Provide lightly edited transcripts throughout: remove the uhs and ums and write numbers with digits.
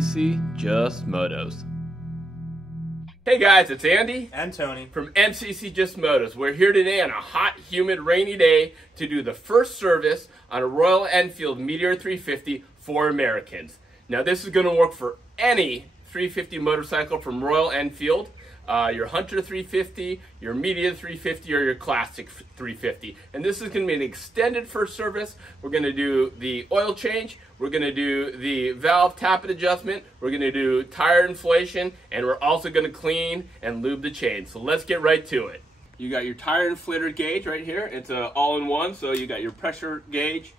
MCC Just Motos. Hey guys, it's Andy and Tony from MCC Just Motos. We're here today on a hot, humid, rainy day to do the first service on a Royal Enfield Meteor 350 for Americans. Now this is going to work for any 350 motorcycle from Royal Enfield. Your Hunter 350, your Meteor 350, or your Classic 350. And this is going to be an extended first service. We're going to do the oil change, we're going to do the valve tappet adjustment, we're going to do tire inflation, and we're also going to clean and lube the chain. So let's get right to it. You got your tire inflator gauge right here. It's all-in-one, so you got your pressure gauge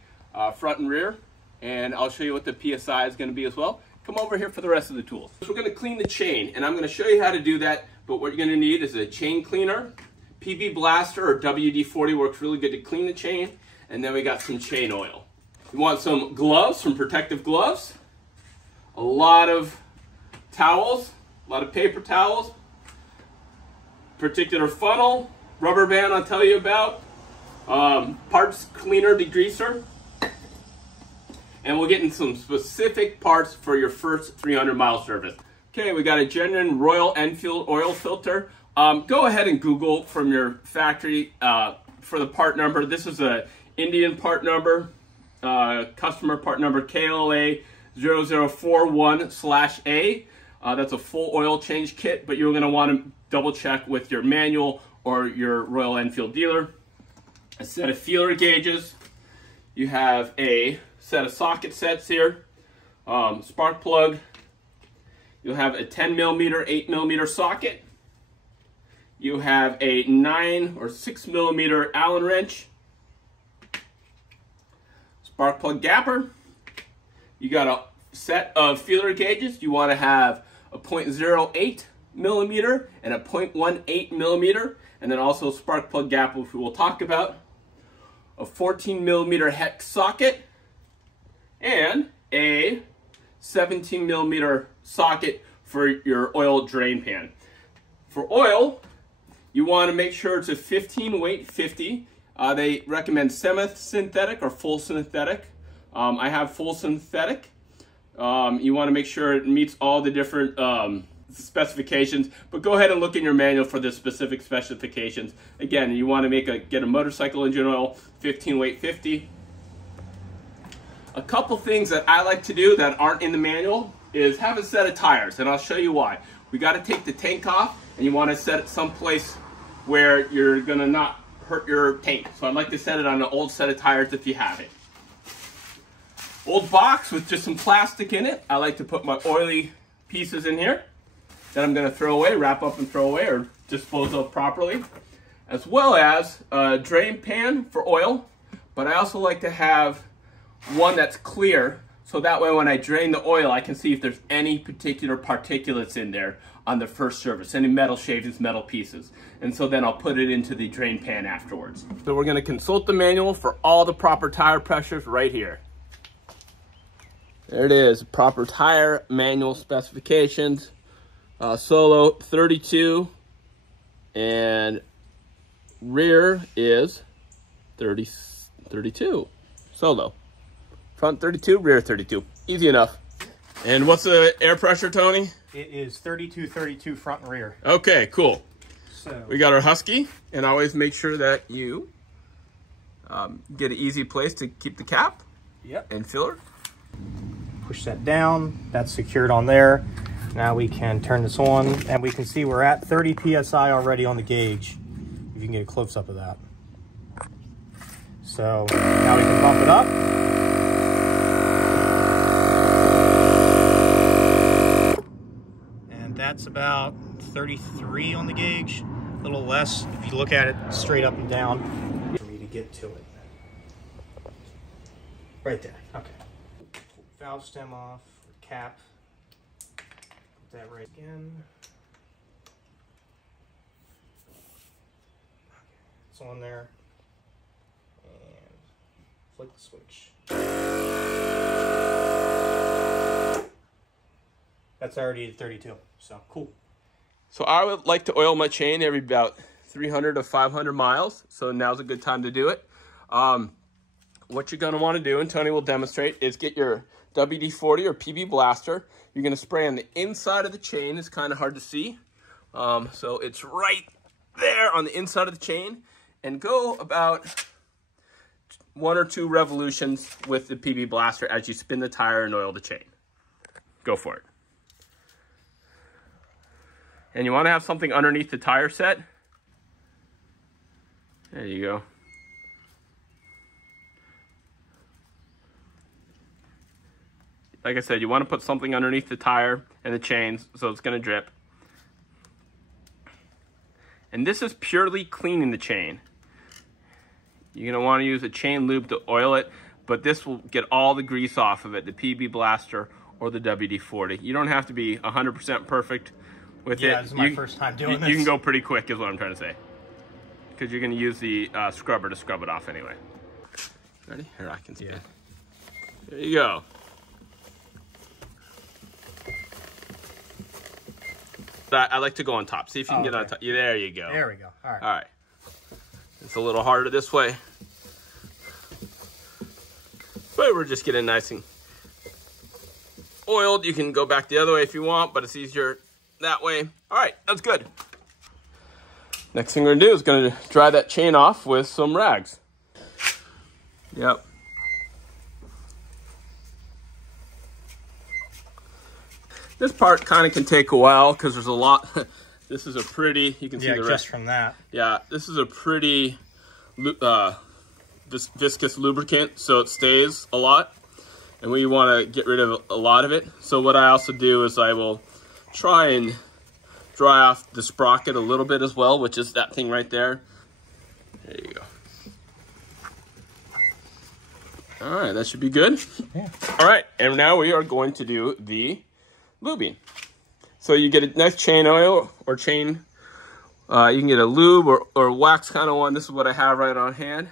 front and rear, and I'll show you what the PSI is going to be as well. Come over here for the rest of the tools. So we're going to clean the chain, and I'm going to show you how to do that. But what you're going to need is a chain cleaner. PB Blaster or WD-40 works really good to clean the chain. And then we got some chain oil. You want some gloves, some protective gloves. A lot of towels, a lot of paper towels. Particular funnel, rubber band I'll tell you about. Parts cleaner, degreaser. And we'll get in some specific parts for your first 300-mile service. Okay, we got a genuine Royal Enfield oil filter. Go ahead and Google from your factory for the part number. This is a Indian part number, customer part number KLA0041/A. That's a full oil change kit, but you're going to want to double check with your manual or your Royal Enfield dealer. A set of feeler gauges. You have a set of socket sets here, spark plug. You'll have a 10mm, 8mm socket. You have a 9 or 6mm Allen wrench. Spark plug gapper. You got a set of feeler gauges. You want to have a 0.08mm and a 0.18mm, and then also spark plug gap, which we'll talk about. A 14mm hex socket and a 17mm socket for your oil drain pan. For oil, you want to make sure it's a 15 weight 50. They recommend semi-synthetic or full synthetic. I have full synthetic. You want to make sure it meets all the different specifications, but go ahead and look in your manual for the specific specifications. Again, you want to get a motorcycle engine oil 15 weight 50. A couple things that I like to do that aren't in the manual is have a set of tires, and I'll show you why. We got to take the tank off, and you want to set it someplace where you're gonna not hurt your tank. So I'd like to set it on an old set of tires if you have it. Old box with just some plastic in it. I like to put my oily pieces in here that I'm gonna throw away, wrap up and throw away, or dispose of properly. As well as a drain pan for oil, but I also like to have one that's clear, so that way when I drain the oil, I can see if there's any particular particulates in there on the first service, any metal shavings, metal pieces. And so then I'll put it into the drain pan afterwards. So we're gonna consult the manual for all the proper tire pressures right here. There it is, proper tire manual specifications. Solo 32 and rear is 32. Solo. Front 32, rear 32. Easy enough. And what's the air pressure, Tony? It is 32 front and rear. Okay, cool. So we got our Husky, and always make sure that you get an easy place to keep the cap. Yep. And filler. Push that down. That's secured on there. Now we can turn this on, and we can see we're at 30 PSI already on the gauge. If you can get a close up of that. So now we can bump it up. That's about 33 on the gauge, a little less if you look at it straight up and down. For me to get to it. Right there, okay. Valve stem off, cap. Put that right again. It's on there. And flick the switch. That's already at 32, so cool. So I would like to oil my chain every about 300 to 500 miles. So now's a good time to do it. What you're going to want to do, and Tony will demonstrate, is get your WD-40 or PB Blaster. you're going to spray on the inside of the chain. It's kind of hard to see. So it's right there on the inside of the chain, and go about 1 or 2 revolutions with the PB blaster as you spin the tire and oil the chain. Go for it. And you want to have something underneath the tire set. There you go. Like I said, you want to put something underneath the tire and the chains so it's going to drip. And this is purely cleaning the chain. You're going to want to use a chain lube to oil it, but this will get all the grease off of it, the PB blaster or the WD-40. You don't have to be 100% perfect with it. Yeah, this is my first time doing this. You can go pretty quick is what I'm trying to say. Because you're going to use the scrubber to scrub it off anyway. Ready? Here, I can spin. Yeah. There you go. I like to go on top. See if you can get on top. Yeah, there you go. There we go. All right. All right. It's a little harder this way. But we're just getting nice and oiled. You can go back the other way if you want, but it's easier that way. All right, that's good. Next thing we're gonna do is gonna dry that chain off with some rags. Yep. This part kind of can take a while because there's a lot. This is a pretty, you can see the rest. Just from that. Yeah, this is a pretty viscous lubricant, so it stays a lot. And we want to get rid of a lot of it. So what I also do is I will try and dry off the sprocket a little bit as well, which is that thing right there. There you go. All right, that should be good. Yeah. All right, and now we are going to do the lubing. So you get a nice chain oil or chain, you can get a lube or wax kind of one. This is what I have right on hand.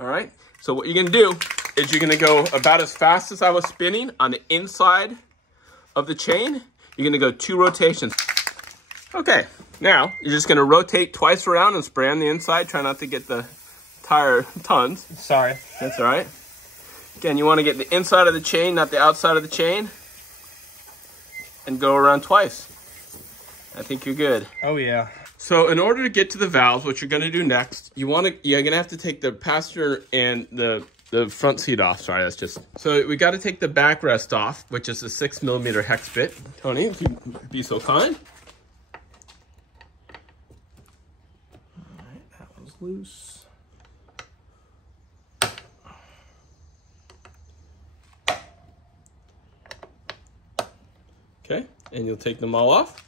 All right, so what you're gonna do is you're gonna go about as fast as I was spinning on the inside of the chain. You're gonna go 2 rotations. Okay, now you're just gonna rotate twice around and spray on the inside. Try not to get the tire tons. Sorry. That's all right. Again, you wanna get the inside of the chain, not the outside of the chain. And go around twice. I think you're good. Oh yeah. So in order to get to the valves, what you're gonna do next, you're gonna have to take the passenger and the front seat off. Sorry, that's just. So we gotta take the backrest off, which is a 6mm hex bit. Tony, if you'd be so kind. All right, that one's loose. Okay, and you'll take them all off.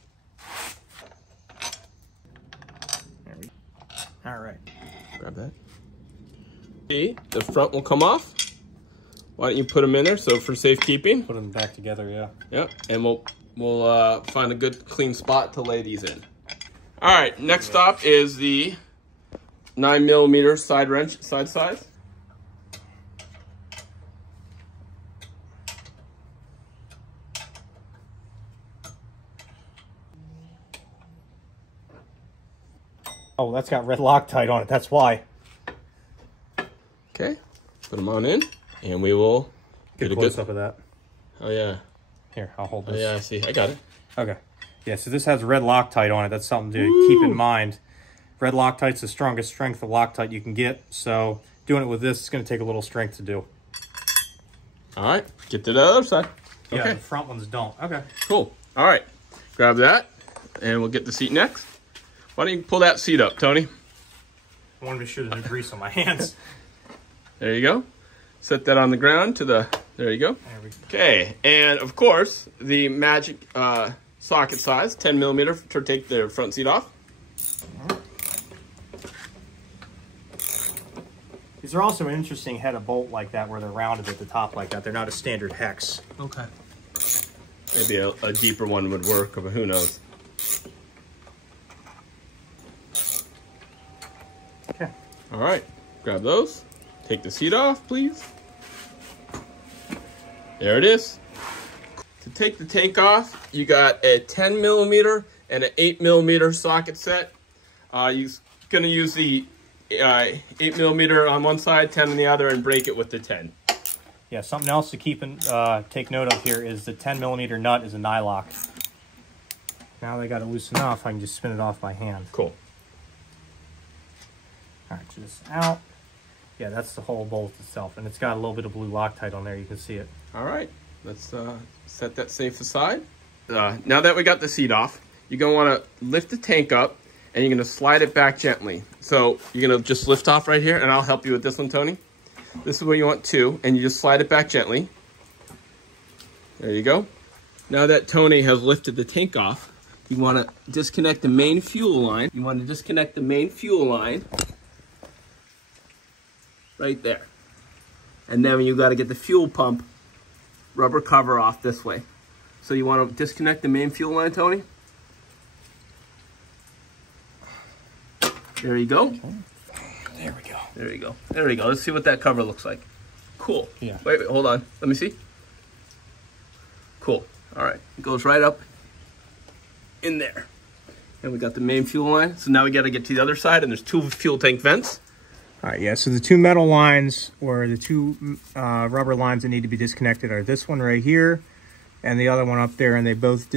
There we go. All right. Grab that. Okay, the front will come off. Why don't you put them in there so for safekeeping? Put them back together, yeah. Yep, and we'll find a good clean spot to lay these in. All right, next stop is the 9mm side wrench, side size. Oh, that's got red Loctite on it. That's why. Okay, put them on in, and we will get a close up of that. Oh yeah. Here, I'll hold this. Oh yeah, I see. I got it. Okay. Yeah, so this has red Loctite on it. That's something to keep in mind. Red Loctite's the strongest strength of Loctite you can get. So doing it with this is going to take a little strength to do. All right, get to the other side. Yeah, okay. The front ones don't. Okay. Cool. All right, grab that, and we'll get the seat next. Why don't you pull that seat up, Tony? I want to be sure there's no grease on my hands. There you go. Set that on the ground to the, there you go. There we go. Okay, and of course, the magic socket size, 10mm to take the front seat off. These are also an interesting head of bolt like that, where they're rounded at the top like that. They're not a standard hex. Okay. Maybe a deeper one would work, but who knows. Okay. All right, grab those. Take the seat off, please. There it is. To take the tank off, you got a 10mm and an 8mm socket set. You're gonna use the 8mm on one side, 10 on the other, and break it with the 10. Yeah, something else to keep in, take note of here is the 10mm nut is a nylock. Now they got it loose enough, I can just spin it off by hand. Cool. All right, just out. Yeah, that's the whole bolt itself, and it's got a little bit of blue Loctite on there. You can see it. All right, let's set that safe aside. Now that we got the seat off, you're gonna want to lift the tank up, and you're gonna slide it back gently. So you're gonna just lift off right here, and I'll help you with this one, Tony. This is where you want to, and you just slide it back gently. There you go. Now that Tony has lifted the tank off, you want to disconnect the main fuel line. You want to disconnect the main fuel line right there. And then you got to get the fuel pump rubber cover off this way. So you want to disconnect the main fuel line, Tony. There you go. Okay. There we go. There you go. There we go. Let's see what that cover looks like. Cool. Yeah. Wait, hold on. Let me see. Cool. All right. It goes right up in there. And we got the main fuel line. So now we got to get to the other side, and there's 2 fuel tank vents. All right, yeah, so the 2 metal lines, or the 2 rubber lines that need to be disconnected are this one right here, and the other one up there, and they both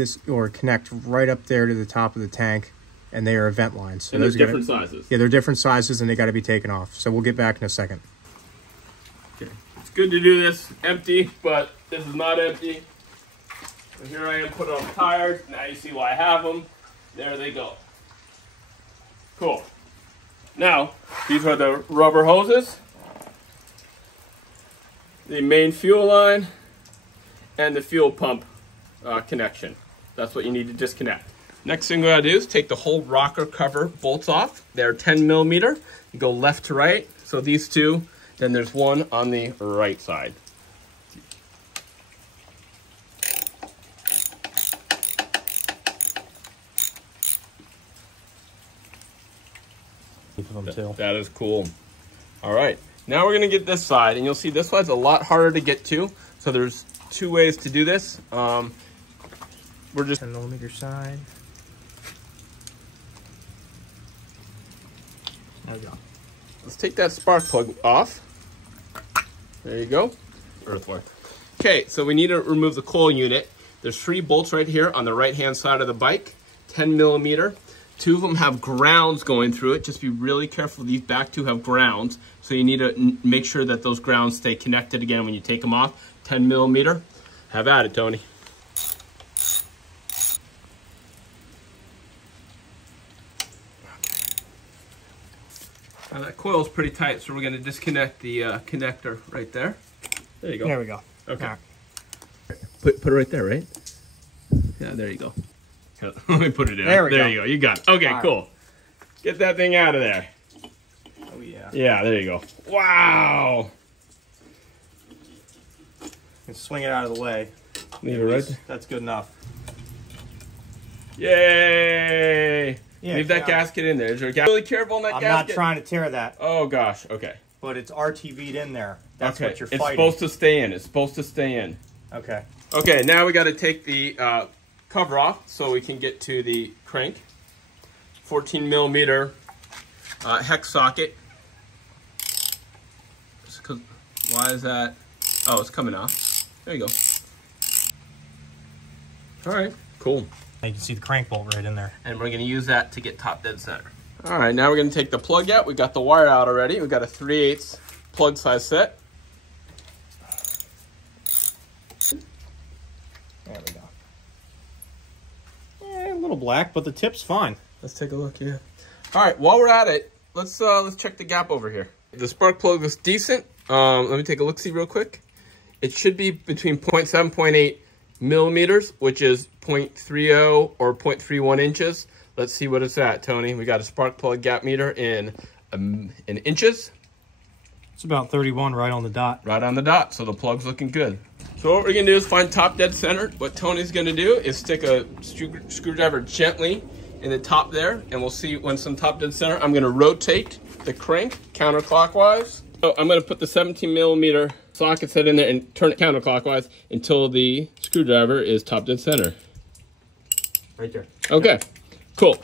connect right up there to the top of the tank, and they are vent lines. So and they're different sizes. Yeah, they're different sizes, and they got to be taken off. So we'll get back in a second. Okay. It's good to do this empty, but this is not empty. So here I am putting on tires. Now you see why I have them. There they go. Cool. Now, these are the rubber hoses, the main fuel line, and the fuel pump connection. That's what you need to disconnect. Next thing we gotta do is take the whole rocker cover bolts off. They're 10mm. You go left to right. So these 2, then there's one on the right side. That is cool. All right, now we're gonna get this side, and you'll see this side's a lot harder to get to. So there's 2 ways to do this. We're just 10mm side. There we go. Let's take that spark plug off. There you go. Earthwork. Okay, so we need to remove the coil unit. There's 3 bolts right here on the right-hand side of the bike, 10mm. 2 of them have grounds going through it. Just be really careful. These back 2 have grounds, so you need to make sure that those grounds stay connected again when you take them off. 10mm. Have at it, Tony. Now that coil is pretty tight, so we're going to disconnect the connector right there. There you go. There we go. Okay. Right. Put it right there, right? Yeah, there you go. Let me put it in. There we go. There you go. You got it. Okay, cool. Right. Get that thing out of there. Oh, yeah. Yeah, there you go. Wow. And swing it out of the way. Leave it right there. That's good enough. Yay! Yeah, leave that gasket in there. Is there a gasket? Really careful on that gasket. I'm not trying to tear that. Oh, gosh. Okay. But it's RTV'd in there. That's what you're fighting. It's supposed to stay in. It's supposed to stay in. Okay. Okay, now we got to take the cover off so we can get to the crank. 14mm hex socket. Why is that? Oh, it's coming off. There you go. All right, cool. You can see the crank bolt right in there. And we're going to use that to get top dead center. All right, now we're going to take the plug out. We got the wire out already. We got a 3/8 plug size set. There we go. A little black, but the tip's fine. Let's take a look here. All right, while we're at it, let's check the gap over here. The spark plug looks decent. Let me take a look-see real quick. It should be between 0.7, 0.8 millimeters, which is 0.30 or 0.31 inches. Let's see what it's at, Tony. We got a spark plug gap meter in inches. It's about 31 right on the dot. Right on the dot, so the plug's looking good. So what we're gonna do is find top dead center. What Tony's gonna do is stick a screwdriver gently in the top there, and we'll see when some top dead center. I'm gonna rotate the crank counterclockwise. So I'm gonna put the 17mm socket set in there and turn it counterclockwise until the screwdriver is top dead center. Right there. Okay, cool.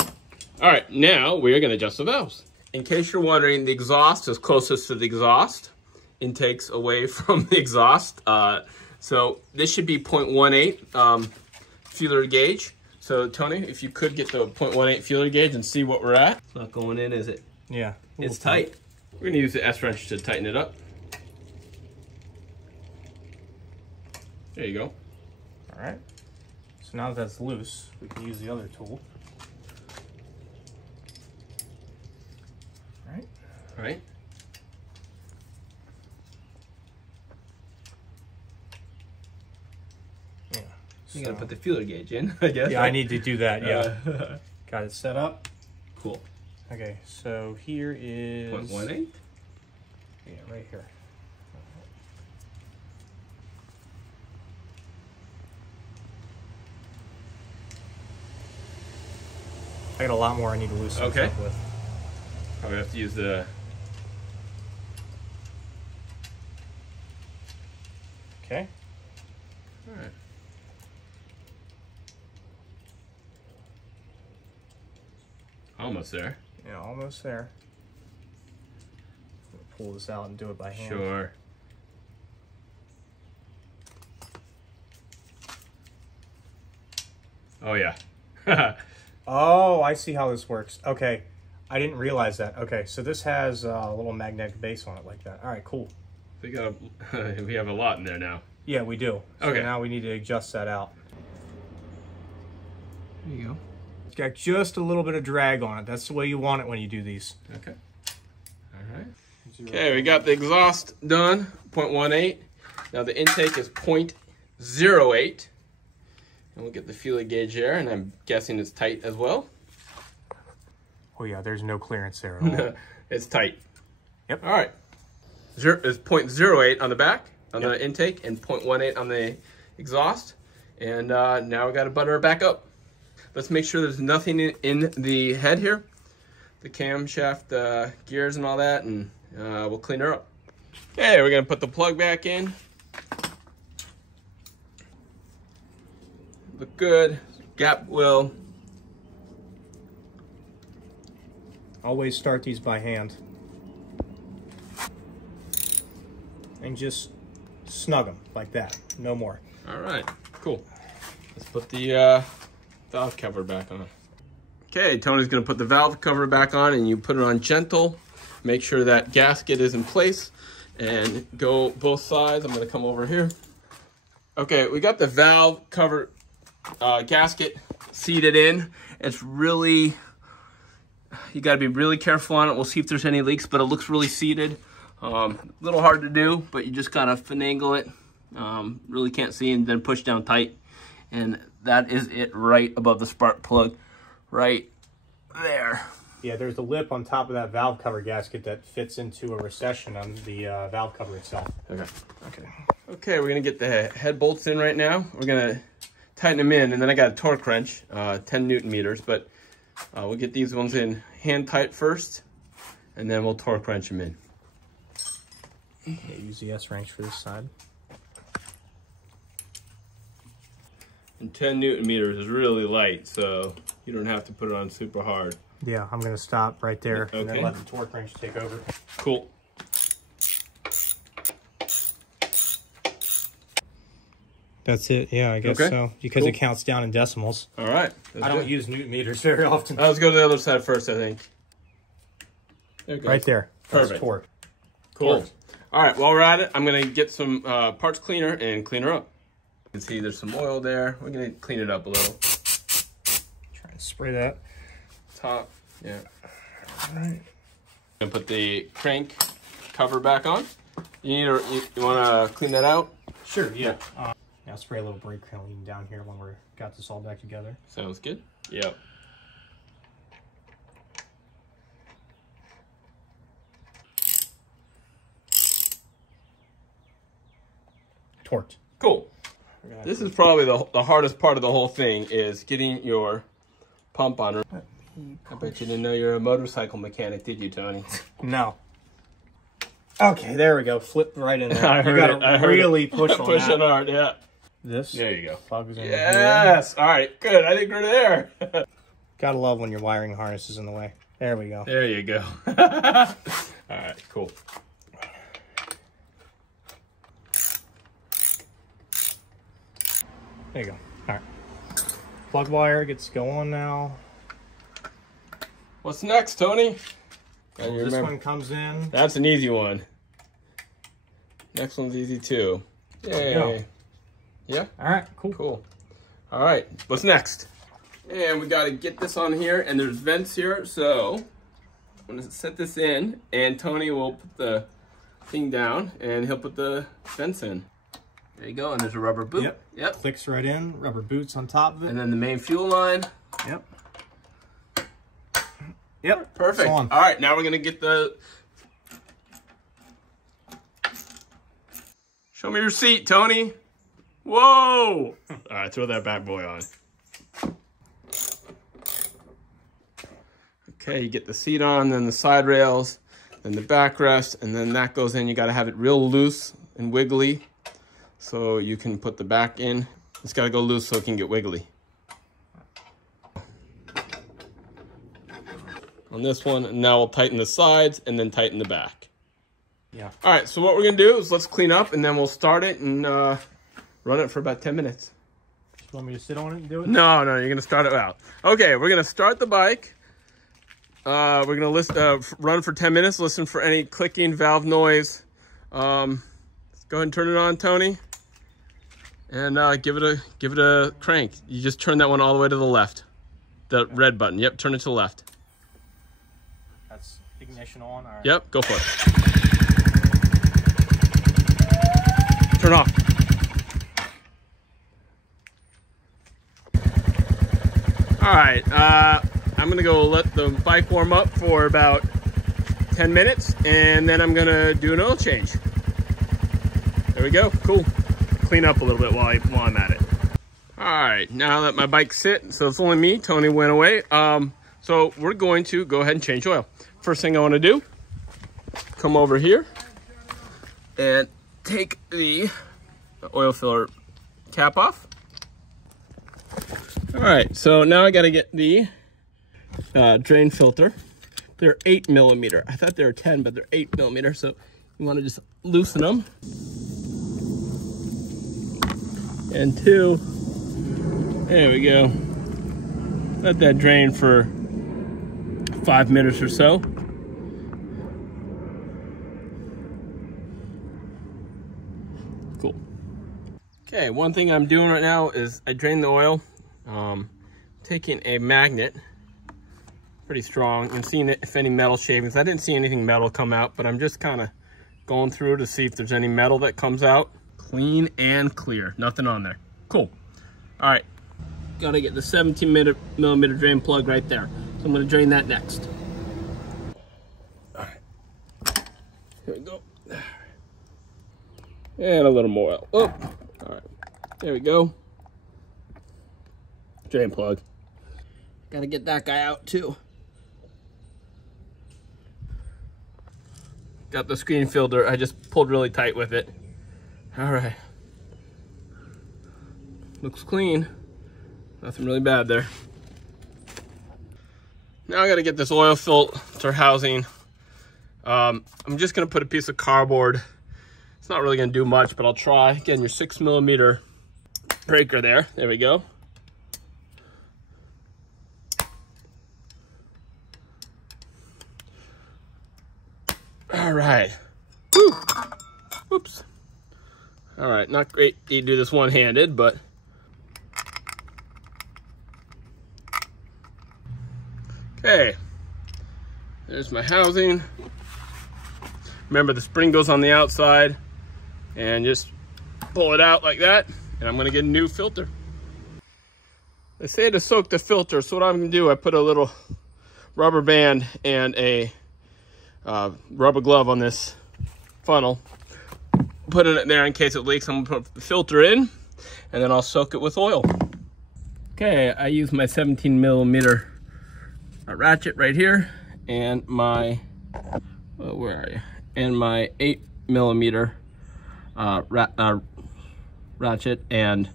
All right, now we are gonna adjust the valves. In case you're wondering, the exhaust is closest to the exhaust, intakes away from the exhaust. So this should be 0.18 feeler gauge. So Tony, if you could get the 0.18 feeler gauge and see what we're at. It's not going in, is it? Yeah. It's tight. We're gonna use the S wrench to tighten it up. There you go. All right. So now that that's loose, we can use the other tool. All right. All right. Yeah. You gotta put the feeler gauge in, I guess. Yeah, I need to do that. Yeah. Got it set up. Cool. Okay, so here is 0.18. Yeah, right here. I got a lot more I need to loosen this up with. Probably have to use the... Okay. All right. Almost there. Yeah, almost there. Pull this out and do it by hand. Sure. Oh, yeah. Oh, I see how this works. Okay. I didn't realize that. Okay, so this has a little magnetic base on it like that. All right, cool. We have a lot in there now. Yeah, we do. So okay. Now we need to adjust that out. There you go. It's got just a little bit of drag on it. That's the way you want it when you do these. Okay. All right. Okay, we got the exhaust done, 0.18. Now the intake is 0.08. And we'll get the feeler gauge there, and I'm guessing it's tight as well. Oh yeah, there's no clearance there at all. It's tight. Yep. All right. It's 0.08 on the back, on the intake, and 0.18 on the exhaust. And now we got to butter it back up. Let's make sure there's nothing in the head here, the camshaft, gears and all that, and we'll clean her up. Okay, we're gonna put the plug back in. Look good. Gap will. Always start these by hand. And just snug them like that, no more. All right, cool. Let's put the valve cover back on. Okay, Tony's gonna put the valve cover back on, and you put it on gentle. Make sure that gasket is in place and go both sides. I'm gonna come over here. Okay, we got the valve cover gasket seated in. It's really, you gotta be really careful on it. We'll see if there's any leaks, but it looks really seated. A little hard to do, but you just gotta finagle it. Really can't see, and then push down tight. And that is it right above the spark plug, right there. Yeah, there's a lip on top of that valve cover gasket that fits into a recession on the valve cover itself. Okay. Okay, we're gonna get the head bolts in right now. We're gonna tighten them in, and then I got a torque wrench, 10 Newton meters, but we'll get these ones in hand tight first, and then we'll torque wrench them in. Yeah, use the S wrench for this side. And 10 Newton meters is really light, so you don't have to put it on super hard. Yeah, I'm gonna stop right there and then Okay. let the torque wrench take over. Cool. That's it, yeah, I guess so. Because it counts down in decimals. All right. I don't use Newton meters very often. Let's go to the other side first, I think. There it goes. Right there. That's Perfect. torque. Cool. All right, while we're at it, I'm gonna get some parts cleaner and clean her up. You can see there's some oil there. We're gonna clean it up a little. Try and spray that. Top, yeah. All right. Gonna put the crank cover back on. You wanna clean that out? Sure, yeah. Now spray a little brake clean down here when we're got this all back together. Sounds good. Yep. Torqued. Cool. This is probably the hardest part of the whole thing, is getting your pump on her. I bet you didn't know you're a motorcycle mechanic, did you, Tony? No. Okay, there we go. Flip right in there. I You gotta really push on Push that. it hard, yeah. This. There you go. Plugs in here. Yes. All right. Good. I think we're there. Gotta love when your wiring harness is in the way. There we go. There you go. All right. Cool. There you go. All right. Plug wire gets going now. What's next, Tony? Well, this one comes in. That's an easy one. Next one's easy too. Yay. Yeah? All right, cool. Cool. All right, what's next? And we got to get this on here, and there's vents here, so I'm going to set this in, and Tony will put the thing down, and he'll put the vents in. There you go, and there's a rubber boot. Yep. Clicks right in, rubber boots on top of it. And then the main fuel line. Yep. Perfect. All right, now we're going to get the... Show me your seat, Tony. Whoa! All right, throw that bad boy on. Okay, you get the seat on, then the side rails, then the backrest, and then that goes in. You got to have it real loose and wiggly so you can put the back in. It's got to go loose so it can get wiggly. On this one, now we'll tighten the sides and then tighten the back. Yeah. All right, so what we're going to do is let's clean up, and then we'll start it and run it for about 10 minutes. You want me to sit on it and do it? No, you're going to start it out. Okay, we're going to start the bike. We're going to run for 10 minutes, listen for any clicking, valve noise. Let's go ahead and turn it on, Tony. And give it a crank. You just turn that one all the way to the left. The red button. Yep, turn it to the left. That's ignition on. All right. Yep, go for it. Turn off. All right, I'm gonna go let the bike warm up for about 10 minutes, and then I'm gonna do an oil change. There we go, cool. Clean up a little bit while I'm at it. All right, now that my bike's sit, so it's only me, Tony went away. So we're going to go ahead and change oil. First thing I wanna do, come over here and take the oil filler cap off. All right, so now I gotta get the drain filter. They're 8mm. I thought they were 10, but they're 8mm, so you wanna just loosen them. And two, there we go. Let that drain for 5 minutes or so. Cool. Okay, one thing I'm doing right now is I drain the oil. Taking a magnet, pretty strong, and seeing if any metal shavings. I didn't see anything metal come out, but I'm just kind of going through to see if there's any metal that comes out. Clean and clear, nothing on there. Cool. All right, gotta get the 17mm drain plug right there. So I'm gonna drain that next. All right, here we go. And a little more oil. Oh, all right, there we go. Drain plug. Gotta get that guy out too. Got the screen filter. I just pulled really tight with it. All right. Looks clean. Nothing really bad there. Now I gotta get this oil filter housing. I'm just gonna put a piece of cardboard. It's not really gonna do much, but I'll try. Again, your 6mm breaker there. There we go. All right. Woo. Oops. All right, not great to do this one-handed, but okay. There's my housing. Remember, the spring goes on the outside, and just pull it out like that, and I'm gonna get a new filter. They say to soak the filter, so what I'm gonna do, I put a little rubber band and a rubber glove on this funnel, put it in there in case it leaks. I'm gonna put the filter in, and then I'll soak it with oil. Okay, I use my 17mm ratchet right here, and my where are you? And my 8mm ratchet and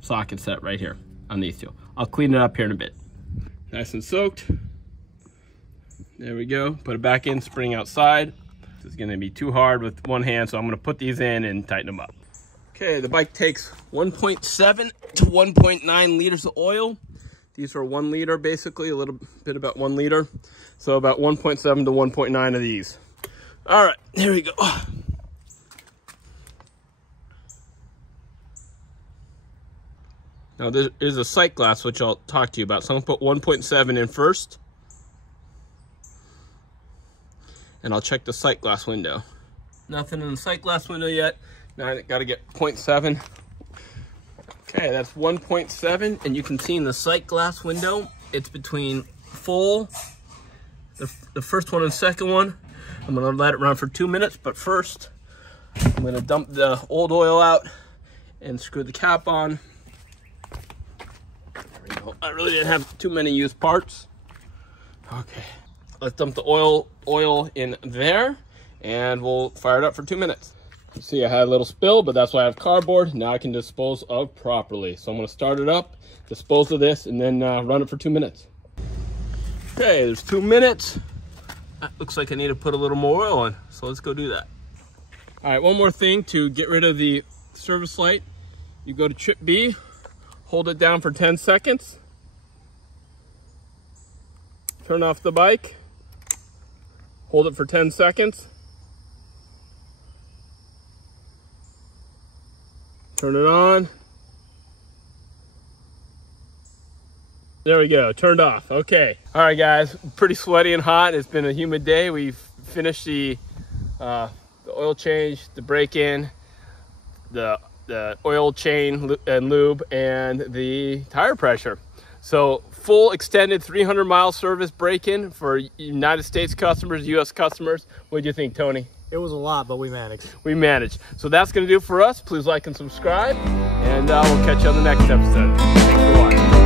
socket set right here on these two. I'll clean it up here in a bit. Nice and soaked. There we go. Put it back in, spring outside. This is gonna be too hard with one hand, so I'm gonna put these in and tighten them up. Okay, the bike takes 1.7 to 1.9 liters of oil. These are 1 liter, basically, a little bit about 1 liter. So about 1.7 to 1.9 of these. All right, here we go. Now there is a sight glass, which I'll talk to you about. So I'm gonna put 1.7 in first. And I'll check the sight glass window. Nothing in the sight glass window yet. Now I gotta get 0.7. Okay, that's 1.7, and you can see in the sight glass window, it's between full, the first one and second one. I'm gonna let it run for 2 minutes, but first, I'm gonna dump the old oil out and screw the cap on. There we go. I really didn't have too many used parts. Okay, let's dump the oil in there, and we'll fire it up for 2 minutes. See, I had a little spill, but that's why I have cardboard. Now I can dispose of properly. So I'm gonna start it up, dispose of this, and then run it for 2 minutes. Okay, there's 2 minutes. That looks like I need to put a little more oil in, so let's go do that. All right, one more thing to get rid of the service light. You go to trip B, hold it down for 10 seconds. Turn off the bike, hold it for 10 seconds. Turn it on. There we go, turned off, okay. All right guys, pretty sweaty and hot. It's been a humid day. We've finished the oil change, the break-in, the oil chain and lube, and the tire pressure. So full extended 300-mile service break-in for United States customers, US customers. What do you think, Tony? It was a lot, but we managed. We managed. So that's going to do it for us. Please like and subscribe, and we'll catch you on the next episode. Thanks for watching.